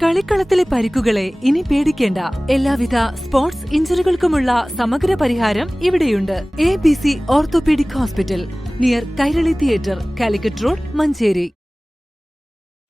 കളിക്കളത്തിലെ പരിക്കുകളെ ഇനി പേടിക്കേണ്ട. എല്ലാവിധ സ്പോർട്സ് ഇഞ്ചുറികൾക്കുമുള്ള സമഗ്ര പരിഹാരം ഇവിടെയുണ്ട്. ABC orthopaedic hospital, near Kairali theatre, Calicut road, Manjeri.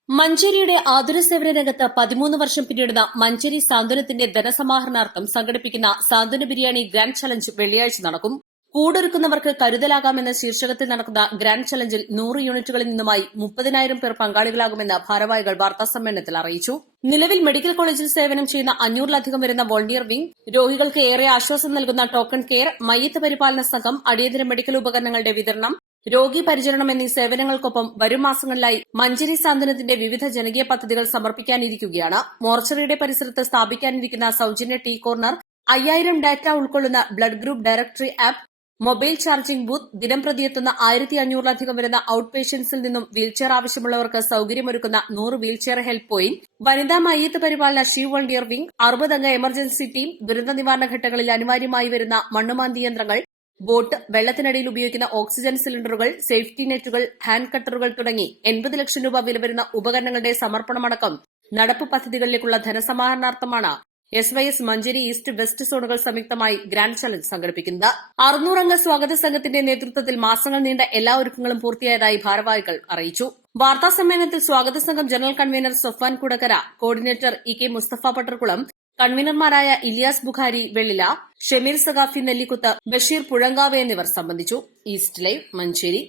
മഞ്ചേരിയുടെ ആതുര സേവന രംഗത്ത് 13 വർഷം പിന്നിടുന്ന മഞ്ചേരി സാന്ത്വനത്തിന്റെ ധനസമാഹരണാർത്ഥം സംഘടിപ്പിക്കുന്ന സാന്ത്വന ബിരിയാണി ഗ്രാൻഡ് ചലഞ്ച് വെള്ളിയാഴ്ച നടക്കും. കൂടൊരുക്കുന്നവർക്ക് കരുതലാകാമെന്ന ശീർഷകത്തിൽ നടക്കുന്ന ഗ്രാൻഡ് ചലഞ്ചിൽ 100 യൂണിറ്റുകളിൽ നിന്നുമായി 30,000 പേർ പങ്കാളികളാകുമെന്ന് ഭാരവാഹികൾ വാർത്താസമ്മേളനത്തിൽ അറിയിച്ചു. നിലവിൽ മെഡിക്കൽ കോളേജിൽ സേവനം ചെയ്യുന്ന 500-ലധികം വരുന്ന വോളണ്ടിയർ വിംഗ്, രോഗികൾക്ക് ഏറെ ആശ്വാസം നൽകുന്ന ടോക്കൺ കെയർ, മയ്യത്ത് പരിപാലന സംഘം, അടിയന്തര മെഡിക്കൽ ഉപകരണങ്ങളുടെ വിതരണം, രോഗി പരിചരണം എന്നീ സേവനങ്ങൾക്കൊപ്പം വരും മാസങ്ങളിലായി മഞ്ചേരി സാന്ത്വനത്തിന്റെ വിവിധ ജനകീയ പദ്ധതികൾ സമർപ്പിക്കാനിരിക്കുകയാണ്. മോർച്ചറിയുടെ പരിസരത്ത് സ്ഥാപിക്കാനിരിക്കുന്ന സൌജന്യ ടീ കോർണർ, 5000 ഡാറ്റ ഉൾക്കൊള്ളുന്ന blood group directory app, mobile charging booth, ദിനം പ്രതിയെത്തുന്ന 1500-ലധികം വരുന്ന ഔട്ട് പേഷ്യൻസിൽ നിന്നും വീൽചെയർ ആവശ്യമുള്ളവർക്ക് സൌകര്യമൊരുക്കുന്ന 100 വീൽചെയർ ഹെൽപ്പ് പോയിന്റ്, വനിതാ മയ്യത്ത് പരിപാലന ഷീ വോളണ്ടിയർ വിംഗ്, 60 അംഗ എമർജൻസി ടീം, ദുരന്ത നിവാരണ ഘട്ടങ്ങളിൽ അനിവാര്യമായി വരുന്ന മണ്ണുമാന്തി യന്ത്രങ്ങൾ, ബോട്ട്, വെള്ളത്തിനടിയിൽ ഉപയോഗിക്കുന്ന ഓക്സിജൻ സിലിണ്ടറുകൾ, സേഫ്റ്റി നെറ്റുകൾ, ഹാൻഡ് കട്ടറുകൾ തുടങ്ങി 80 ലക്ഷം രൂപ വില വരുന്ന ഉപകരണങ്ങളുടെ സമർപ്പണമടക്കം നടപ്പ് പദ്ധതികളിലേക്കുള്ള ധനസമാഹരണാർത്ഥമാണ് SYS മഞ്ചേരി ഈസ്റ്റ് വെസ്റ്റ് സോണുകൾ സംയുക്തമായി ഗ്രാൻഡ് ചലഞ്ച് സംഘടിപ്പിക്കുന്നത്. 600 അംഗ സ്വാഗത സംഘത്തിന്റെ നേതൃത്വത്തിൽ മാസങ്ങൾ നീണ്ട എല്ലാ ഒരുക്കങ്ങളും പൂർത്തിയായതായി ഭാരവാഹികൾ അറിയിച്ചു. വാർത്താസമ്മേളനത്തിൽ സ്വാഗത സംഘം general convener Sofan Kudakkara, coordinator EK Musthafa Pattarkulam, കൺവീനർമാരായ ഇലിയാസ് ബുഖാരി വെള്ളില, ഷമീർ സഖാഫി നെല്ലിക്കുത്ത്, ബഷീർ പുഴങ്കാവ് എന്നിവർ സംബന്ധിച്ചു. East live, Manjeri.